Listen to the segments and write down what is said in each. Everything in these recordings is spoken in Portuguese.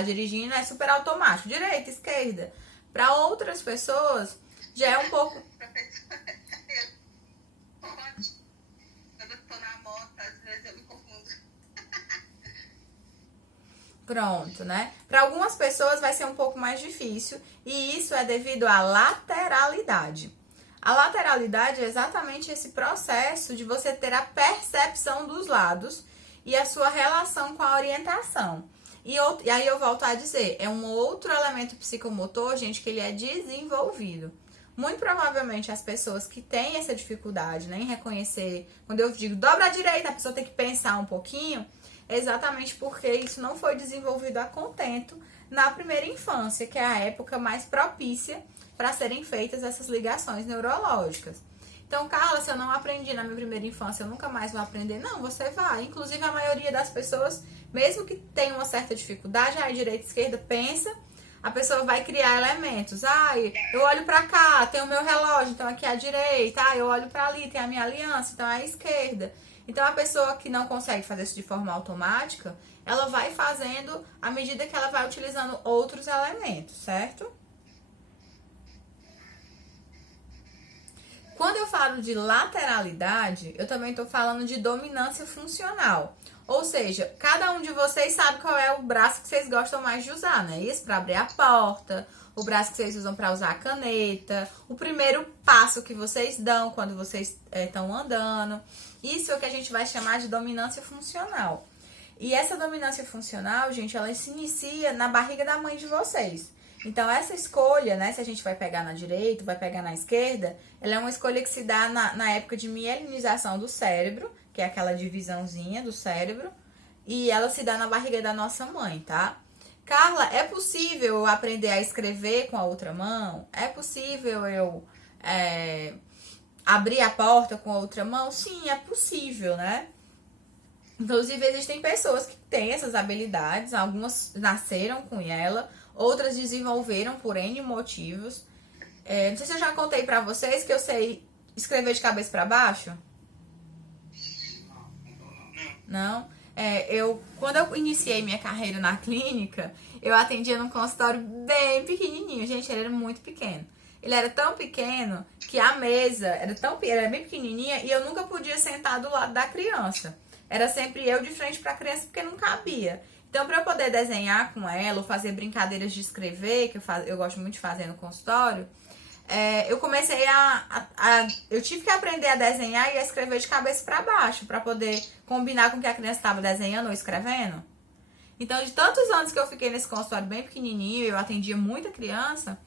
dirigindo é super automático, direita, esquerda. Para outras pessoas, já é um pouco... Quando eu tô na moto, às vezes eu me confundo. Pronto, né? Para algumas pessoas vai ser um pouco mais difícil e isso é devido à lateralidade. A lateralidade é exatamente esse processo de você ter a percepção dos lados e a sua relação com a orientação. E aí eu volto a dizer, é um outro elemento psicomotor, gente, que ele é desenvolvido. Muito provavelmente as pessoas que têm essa dificuldade, né, em reconhecer, quando eu digo dobra à direita, a pessoa tem que pensar um pouquinho, é exatamente porque isso não foi desenvolvido a contento na primeira infância, que é a época mais propícia para serem feitas essas ligações neurológicas. Então, Carla, se eu não aprendi na minha primeira infância, eu nunca mais vou aprender. Não, você vai. Inclusive, a maioria das pessoas, mesmo que tenha uma certa dificuldade, a direita e esquerda pensa, a pessoa vai criar elementos. Eu olho para cá, tem o meu relógio, então aqui é a direita. Eu olho para ali, tem a minha aliança, então é a esquerda. Então, a pessoa que não consegue fazer isso de forma automática, ela vai fazendo à medida que ela vai utilizando outros elementos, certo? Quando eu falo de lateralidade, eu também estou falando de dominância funcional. Ou seja, cada um de vocês sabe qual é o braço que vocês gostam mais de usar, né? Isso para abrir a porta, o braço que vocês usam para usar a caneta, o primeiro passo que vocês dão quando vocês estão andando. Isso é o que a gente vai chamar de dominância funcional. E essa dominância funcional, gente, ela se inicia na barriga da mãe de vocês. Então, essa escolha, né, se a gente vai pegar na direita, vai pegar na esquerda, ela é uma escolha que se dá na época de mielinização do cérebro, que é aquela divisãozinha do cérebro, e ela se dá na barriga da nossa mãe, tá? Carla, é possível eu aprender a escrever com a outra mão? É possível eu abrir a porta com a outra mão? Sim, é possível, né? Inclusive, existem pessoas que têm essas habilidades, algumas nasceram com ela, outras desenvolveram por N motivos. Não sei se eu já contei pra vocês que eu sei escrever de cabeça pra baixo. Não? Quando eu iniciei minha carreira na clínica, eu atendia num consultório bem pequenininho. Gente, ele era muito pequeno. Ele era tão pequeno que a mesa era bem pequenininha e eu nunca podia sentar do lado da criança. Era sempre eu de frente pra criança porque não cabia. Então, para eu poder desenhar com ela ou fazer brincadeiras de escrever, que eu gosto muito de fazer no consultório, eu comecei eu tive que aprender a desenhar e a escrever de cabeça para baixo, para poder combinar com o que a criança estava desenhando ou escrevendo. Então, de tantos anos que eu fiquei nesse consultório bem pequenininho, eu atendia muita criança,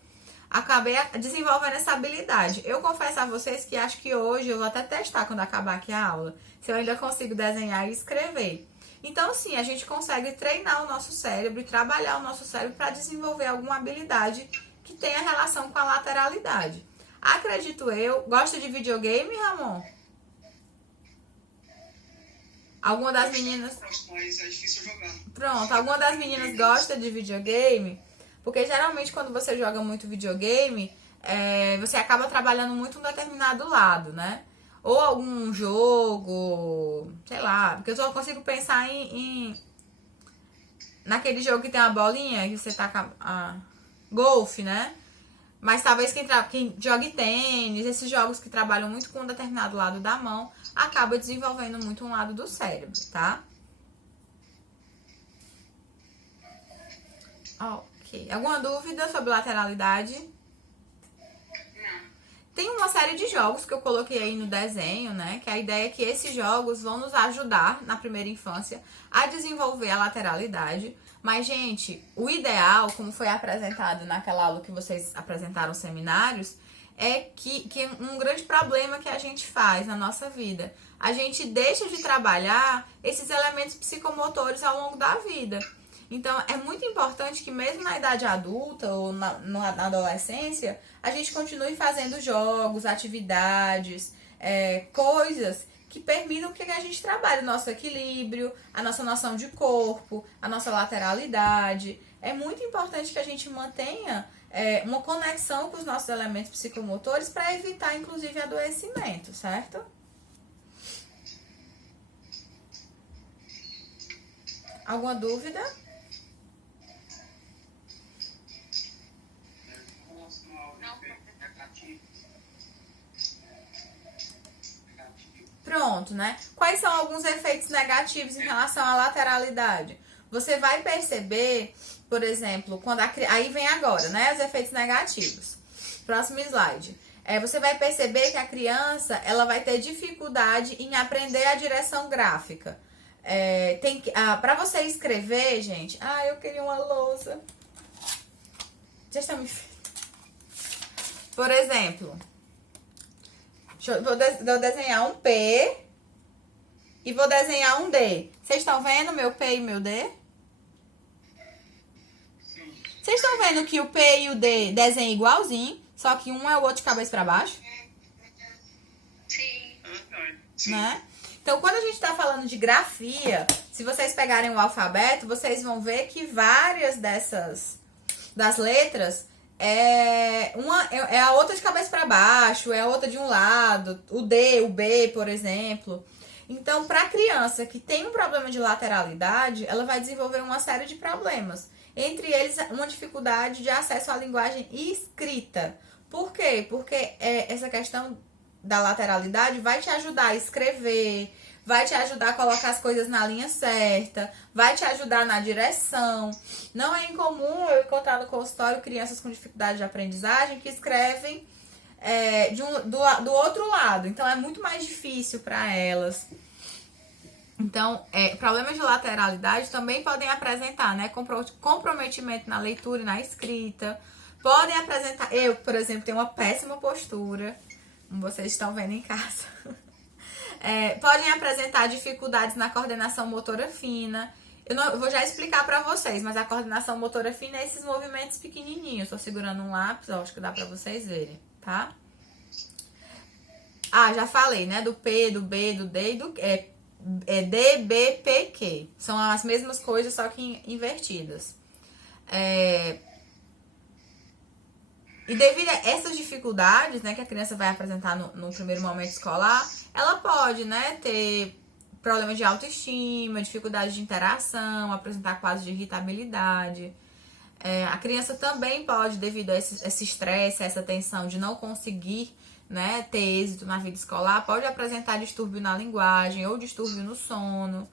acabei desenvolvendo essa habilidade. Eu confesso a vocês que acho que hoje, eu vou até testar quando acabar aqui a aula, se eu ainda consigo desenhar e escrever. Então, sim, a gente consegue treinar o nosso cérebro e trabalhar o nosso cérebro para desenvolver alguma habilidade que tenha relação com a lateralidade. Acredito eu. Gosta de videogame, Ramon? Alguma das meninas... Mas é difícil jogar. Pronto, alguma das meninas gosta de videogame? Porque geralmente quando você joga muito videogame, você acaba trabalhando muito um determinado lado, né? Ou algum jogo, sei lá, porque eu só consigo pensar naquele jogo que tem uma bolinha, que você taca golfe, né? Mas talvez quem jogue tênis, esses jogos que trabalham muito com um determinado lado da mão, acaba desenvolvendo muito um lado do cérebro, tá? Ok. Alguma dúvida sobre lateralidade? Tem uma série de jogos que eu coloquei aí no desenho, né? Que a ideia é que esses jogos vão nos ajudar na primeira infância a desenvolver a lateralidade. Mas, gente, o ideal, como foi apresentado naquela aula que vocês apresentaram os seminários, é que um grande problema que a gente faz na nossa vida. A gente deixa de trabalhar esses elementos psicomotores ao longo da vida. Então, é muito importante que mesmo na idade adulta ou na adolescência, a gente continue fazendo jogos, atividades, coisas que permitam que a gente trabalhe o nosso equilíbrio, a nossa noção de corpo, a nossa lateralidade. É muito importante que a gente mantenha uma conexão com os nossos elementos psicomotores para evitar, inclusive, adoecimento, certo? Alguma dúvida? Pronto, né? Quais são alguns efeitos negativos em relação à lateralidade? Você vai perceber, por exemplo, quando aí vem agora, né? Os efeitos negativos. Próximo slide. Você vai perceber que a criança, ela vai ter dificuldade em aprender a direção gráfica. Para você escrever, gente... eu queria uma lousa. Já está me... Por exemplo, vou desenhar um P e vou desenhar um D. Vocês estão vendo meu P e meu D? Vocês estão vendo que o P e o D desenham igualzinho, só que um é o outro de cabeça para baixo? Sim. Né? Então, quando a gente está falando de grafia, se vocês pegarem o alfabeto, vocês vão ver que várias das letras é a outra de cabeça para baixo, é a outra de um lado, o D, o B, por exemplo. Então, para a criança que tem um problema de lateralidade, ela vai desenvolver uma série de problemas. Entre eles, uma dificuldade de acesso à linguagem escrita. Por quê? Porque essa questão da lateralidade vai te ajudar a escrever, vai te ajudar a colocar as coisas na linha certa, vai te ajudar na direção. Não é incomum eu encontrar no consultório crianças com dificuldade de aprendizagem que escrevem do outro lado. Então, é muito mais difícil para elas. Então, problemas de lateralidade também podem apresentar, né? Comprometimento na leitura e na escrita. Podem apresentar... Eu, por exemplo, tenho uma péssima postura. Como vocês estão vendo em casa. Podem apresentar dificuldades na coordenação motora fina. Eu vou já explicar pra vocês, mas a coordenação motora fina é esses movimentos pequenininhos. Estou segurando um lápis, acho que dá pra vocês verem, tá? Já falei, né? Do P, do B, do D e do... D, B, P, Q. São as mesmas coisas, só que invertidas. E devido a essas dificuldades, né, que a criança vai apresentar no primeiro momento escolar, ela pode, né, ter problemas de autoestima, dificuldade de interação, apresentar quadros de irritabilidade. A criança também pode, devido a esse estresse, essa tensão de não conseguir, né, ter êxito na vida escolar, pode apresentar distúrbio na linguagem ou distúrbio no sono.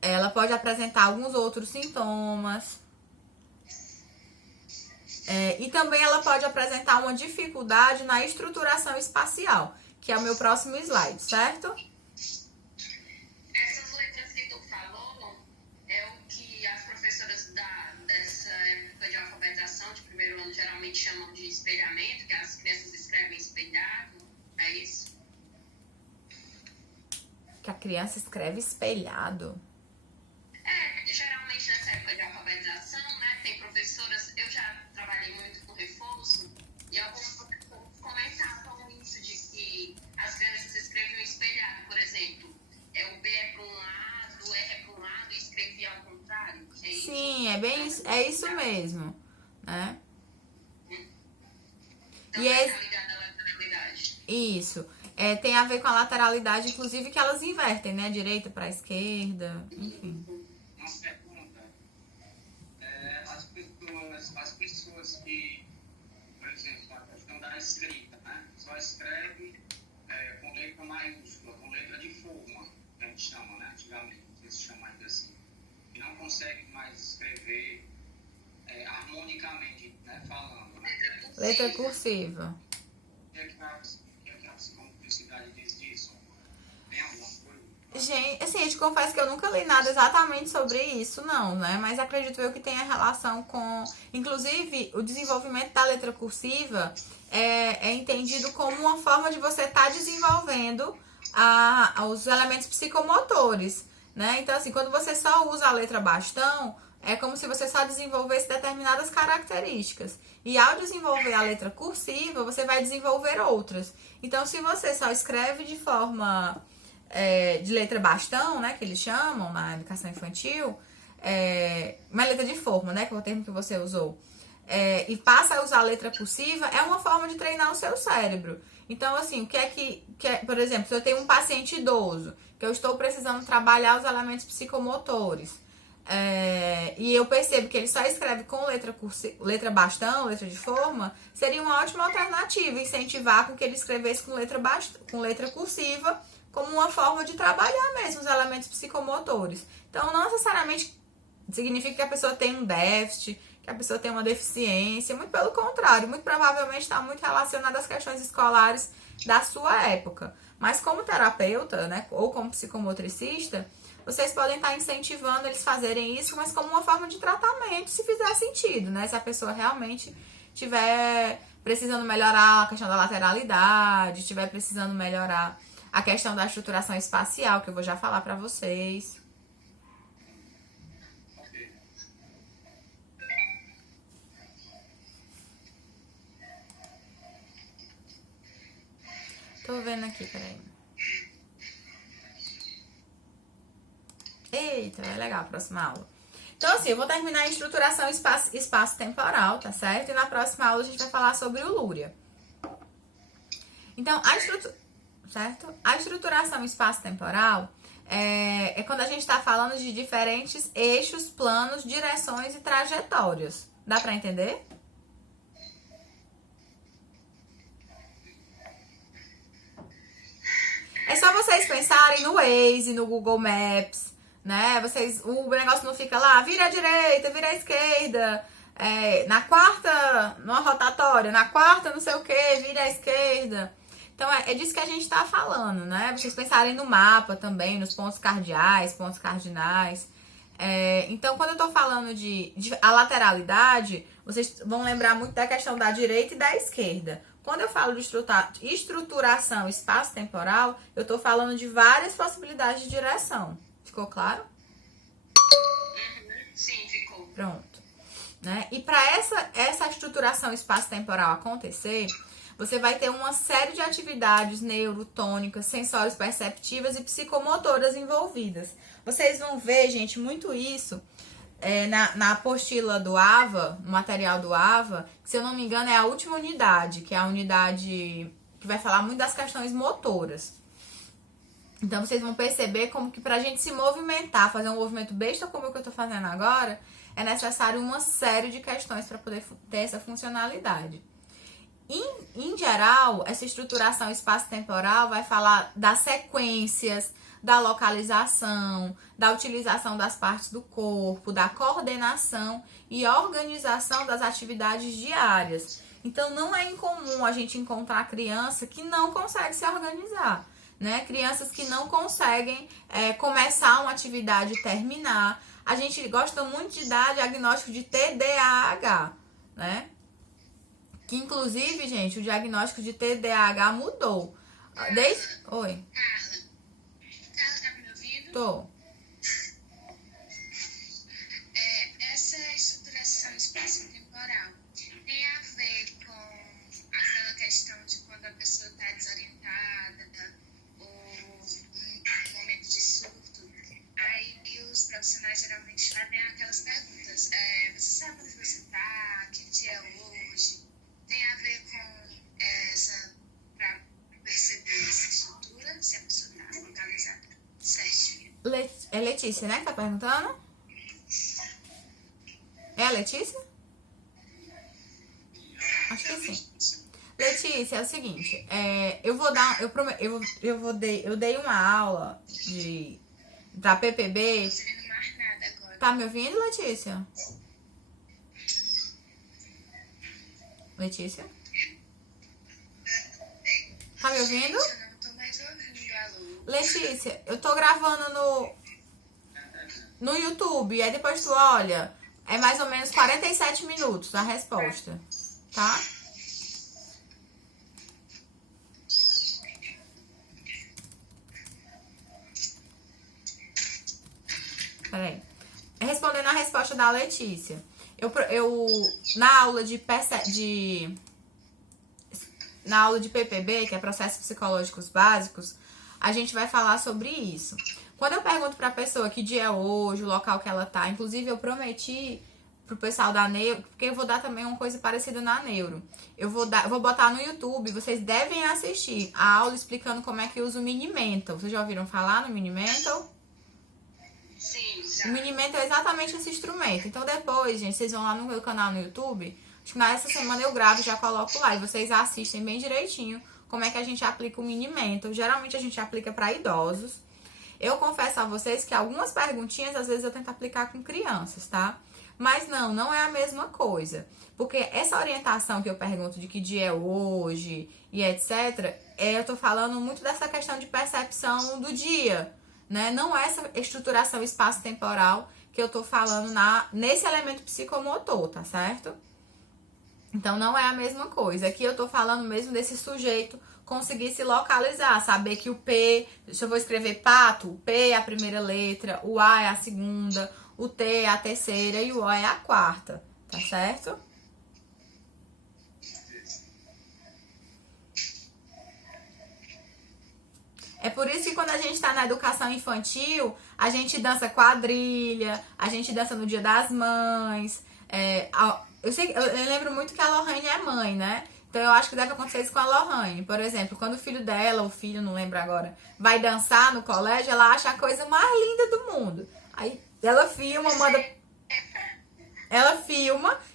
Ela pode apresentar alguns outros sintomas. E também ela pode apresentar uma dificuldade na estruturação espacial, que é o meu próximo slide, certo? Essas letras que tu falou é o que as professoras dessa época de alfabetização de primeiro ano geralmente chamam de espelhamento, que as crianças escrevem espelhado, é isso? Que a criança escreve espelhado. Geralmente nessa época de alfabetização, né, tem professoras, eu já trabalhei muito com reforço, e alguns professores comentavam isso, de que as crianças escrevem espelhado, por exemplo, o B é para um lado, o R é para um lado, e escrevia ao contrário. Sim, é isso mesmo, né? Então, tá ligada à lateralidade. Isso. Tem a ver com a lateralidade, inclusive que elas invertem, né? Direita para esquerda, enfim. Uma pergunta. As pessoas que, por exemplo, a questão da escrita, né? Só escreve com letra maiúscula, com letra de forma, que a gente chama, né? Antigamente, eles chamam ainda assim. E não consegue mais escrever harmonicamente, né? Falando, né? Letra cursiva. O que é que a complexidade diz disso? Tem alguma coisa? Gente, assim, eu te confesso que eu nunca li nada exatamente sobre isso, não, né? Mas acredito eu que tenha relação com... Inclusive, o desenvolvimento da letra cursiva é entendido como uma forma de você estar desenvolvendo os elementos psicomotores, né? Então, assim, quando você só usa a letra bastão, é como se você só desenvolvesse determinadas características. E ao desenvolver a letra cursiva, você vai desenvolver outras. Então, se você só escreve de forma... de letra bastão, né, que eles chamam na educação infantil, uma letra de forma, né, que é o termo que você usou, e passa a usar a letra cursiva, é uma forma de treinar o seu cérebro. Então, assim, o que é, por exemplo, se eu tenho um paciente idoso, que eu estou precisando trabalhar os elementos psicomotores, e eu percebo que ele só escreve com letra bastão, letra de forma, seria uma ótima alternativa incentivar com que ele escrevesse com letra cursiva, como uma forma de trabalhar mesmo os elementos psicomotores. Então, não necessariamente significa que a pessoa tem um déficit, que a pessoa tem uma deficiência, muito pelo contrário, muito provavelmente está muito relacionado às questões escolares da sua época. Mas como terapeuta, né, ou como psicomotricista, vocês podem estar incentivando eles a fazerem isso, mas como uma forma de tratamento, se fizer sentido, né? Se a pessoa realmente estiver precisando melhorar a questão da lateralidade, estiver precisando melhorar a questão da estruturação espacial, que eu vou já falar para vocês. Tô vendo aqui, peraí. Eita, é legal a próxima aula. Então, assim, eu vou terminar a estruturação espaço-temporal, tá certo? E na próxima aula a gente vai falar sobre o Lúria. Então, a estruturação espaço-temporal é quando a gente tá falando de diferentes eixos, planos, direções e trajetórias. Dá pra entender? É só vocês pensarem no Waze, no Google Maps, né? O negócio não fica lá, vira à direita, vira à esquerda, na quarta, numa rotatória, na quarta não sei o que, vira à esquerda. Então, é disso que a gente tá falando, né? Vocês pensarem no mapa também, nos pontos cardeais, pontos cardinais. Então, quando eu tô falando de a lateralidade, vocês vão lembrar muito da questão da direita e da esquerda. Quando eu falo de estruturação espaço-temporal, eu tô falando de várias possibilidades de direção. Ficou claro? Sim, ficou. Pronto. Né? E para essa estruturação espaço-temporal acontecer, você vai ter uma série de atividades neurotônicas, sensórios perceptivas e psicomotoras envolvidas. Vocês vão ver, gente, muito isso na apostila do AVA, no material do AVA, que, se eu não me engano, é a última unidade, que é a unidade que vai falar muito das questões motoras. Então, vocês vão perceber como que pra gente se movimentar, fazer um movimento besta como o que eu tô fazendo agora, é necessário uma série de questões para poder ter essa funcionalidade. Em geral, essa estruturação espaço-temporal vai falar das sequências, da localização, da utilização das partes do corpo, da coordenação e organização das atividades diárias. Então, não é incomum a gente encontrar criança que não consegue se organizar, né? Crianças que não conseguem começar uma atividade e terminar. A gente gosta muito de dar diagnóstico de TDAH, né? Que, inclusive, gente, o diagnóstico de TDAH mudou. Oi. Carla, tá me ouvindo? Tô. Essa estruturação espaço-temporal tem a ver com aquela questão de quando a pessoa está desorientada ou em momento de surto. Aí os profissionais geralmente fazem aquelas perguntas. Você sabe onde você está? Que dia é hoje? Tem a ver com para perceber essa estrutura, se a pessoa está localizada certinho. É Letícia, né, que tá perguntando? É a Letícia? Acho que sim. Letícia, é o seguinte, eu dei uma aula pra PPB. Não tô vendo mais nada agora. Tá me ouvindo, Letícia? Letícia? Tá me ouvindo? Eu não tô mais ouvindo, alô. Letícia, eu tô gravando no YouTube, e aí depois tu olha, é mais ou menos 47 minutos a resposta, tá? Peraí. Respondendo a resposta da Letícia, na aula na aula de PPB, que é Processos Psicológicos Básicos, a gente vai falar sobre isso. Quando eu pergunto pra pessoa que dia é hoje, o local que ela tá, inclusive eu prometi pro pessoal da Neuro, porque eu vou dar também uma coisa parecida na Neuro. Eu vou botar no YouTube, vocês devem assistir a aula explicando como é que usa o Minimental. Vocês já ouviram falar no Minimental? Sim, O Minimental é exatamente esse instrumento. Então depois, gente, vocês vão lá no meu canal no YouTube. Acho que nessa semana eu gravo e já coloco lá. E vocês assistem bem direitinho como é que a gente aplica o mini mental. Geralmente a gente aplica para idosos. Eu confesso a vocês que algumas perguntinhas, às vezes eu tento aplicar com crianças, tá? Mas não é a mesma coisa. Porque essa orientação que eu pergunto de que dia é hoje e etc., eu tô falando muito dessa questão de percepção do dia, né? Não é essa estruturação espaço-temporal que eu tô falando nesse elemento psicomotor, tá certo? Então, não é a mesma coisa. Aqui eu tô falando mesmo desse sujeito conseguir se localizar, saber que o P, se eu vou escrever pato, o P é a primeira letra, o A é a segunda, o T é a terceira e o O é a quarta, tá certo? É por isso que quando a gente tá na educação infantil, a gente dança quadrilha, a gente dança no Dia das Mães. Eu lembro muito que a Lohane é mãe, né? Então eu acho que deve acontecer isso com a Lohane. Por exemplo, quando o filho dela, o filho, não lembro agora, vai dançar no colégio, ela acha a coisa mais linda do mundo. Aí ela filma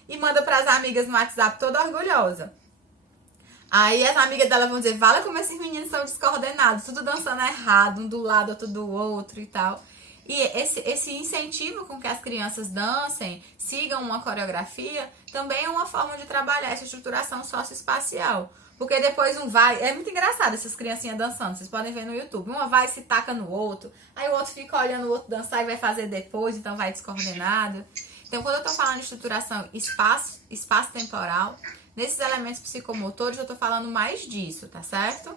e manda pras amigas no WhatsApp toda orgulhosa. Aí as amigas dela vão dizer, vale como esses meninos são descoordenados, tudo dançando errado, um do lado, outro do outro e tal. E esse incentivo com que as crianças dancem, sigam uma coreografia, também é uma forma de trabalhar essa estruturação socioespacial. Porque depois um vai... É muito engraçado essas criancinhas dançando, vocês podem ver no YouTube. Uma vai e se taca no outro, aí o outro fica olhando o outro dançar e vai fazer depois, então vai descoordenado. Então, quando eu tô falando de estruturação espaço-temporal, nesses elementos psicomotores, eu tô falando mais disso, tá certo?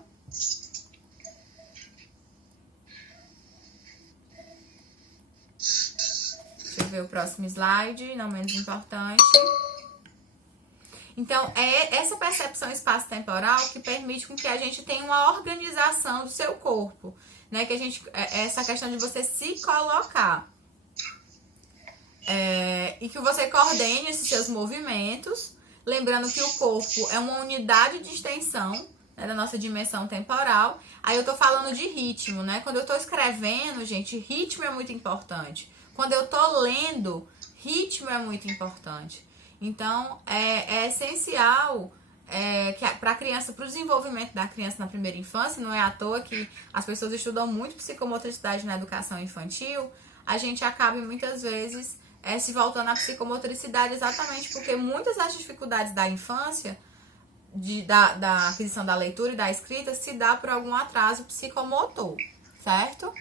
Deixa eu ver o próximo slide, não menos importante. Então, é essa percepção espaço-temporal que permite com que a gente tenha uma organização do seu corpo, né? Que a gente, essa questão de você se colocar. E que você coordene esses seus movimentos, lembrando que o corpo é uma unidade de extensão, né, da nossa dimensão temporal. Aí eu tô falando de ritmo, né? Quando eu tô escrevendo, gente, ritmo é muito importante. Quando eu tô lendo, ritmo é muito importante. Então, é essencial que para a criança, para o desenvolvimento da criança na primeira infância, não é à toa que as pessoas estudam muito psicomotricidade na educação infantil, a gente acaba muitas vezes se voltando à psicomotricidade exatamente porque muitas das dificuldades da infância, da aquisição da leitura e da escrita, se dá por algum atraso psicomotor, certo?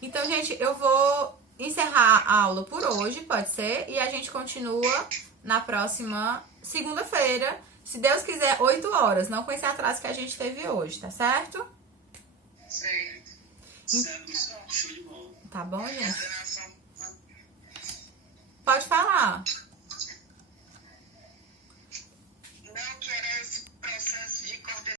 Então, gente, eu vou encerrar a aula por hoje, pode ser, e a gente continua na próxima segunda-feira, se Deus quiser, 8 horas, não com esse atraso que a gente teve hoje, tá certo? Certo. Show de bola. Tá bom, gente? Pode falar.